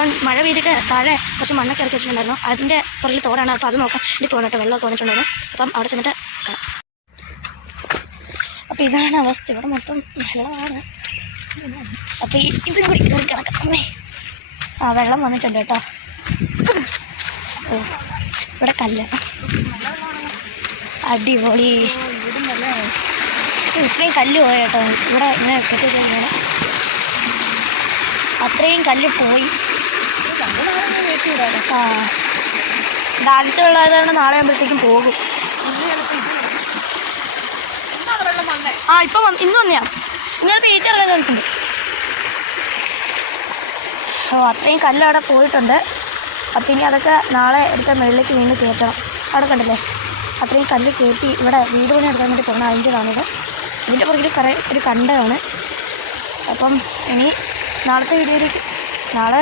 അപ്പം മഴ പെയ്തിട്ട് താഴെ കുറച്ച് മണ്ണൊക്കെ ഇറക്കി വെച്ചിട്ടുണ്ടായിരുന്നു. അതിൻ്റെ പുറകിൽ തോടാണ്. അപ്പോൾ അത് നോക്കാൻ വേണ്ടി പോകണം കേട്ടോ. വെള്ളമൊക്കെ വന്നിട്ടുണ്ടായിരുന്നു. അപ്പം അവിടെ ചെന്നിട്ട് കാണാം. അപ്പോൾ ഇതാണ് അവസ്ഥ. ഇവിടെ മൊത്തം വെള്ളമാണ്. അപ്പോൾ ഇതും കൂടി കയറി കിടക്കാം. അമ്മേ വെള്ളം വന്നിട്ടുണ്ട് കേട്ടോ. ഓ ഇവിടെ കല്ല് അടിപൊളി. ഇത്രയും കല്ല് പോയ കേട്ടോ. ഇവിടെ ഇങ്ങനെ കെട്ടിങ്ങനെ അത്രയും കല്ല് പോയി. ഡാൻസ് വെള്ളമായതാണ്. നാളെ ആകുമ്പോഴത്തേക്കും പോകും. ഇപ്പം ഇന്ന് തന്നെയാണ്. ഇങ്ങനെ ടീച്ചറെല്ലാം കളിക്കുന്നുണ്ട്. അത്രയും കല്ല് അവിടെ പോയിട്ടുണ്ട്. അപ്പം ഇനി അതൊക്കെ നാളെ എടുത്ത മുകളിലേക്ക് വീണ്ടും കയറ്റണം. അവിടെ കണ്ടില്ലേ അത്രയും കല്ല് കയറ്റി ഇവിടെ വീട് പണി എടുക്കാൻ വേണ്ടി പോകണം. അതിൻ്റെ കാണിത് ഇതിൻ്റെ പുറകിൽ കുറേ ഒരു കണ്ടമാണ്. അപ്പം ഇനി നാളത്തെ വീഡിയോയിൽ നാളെ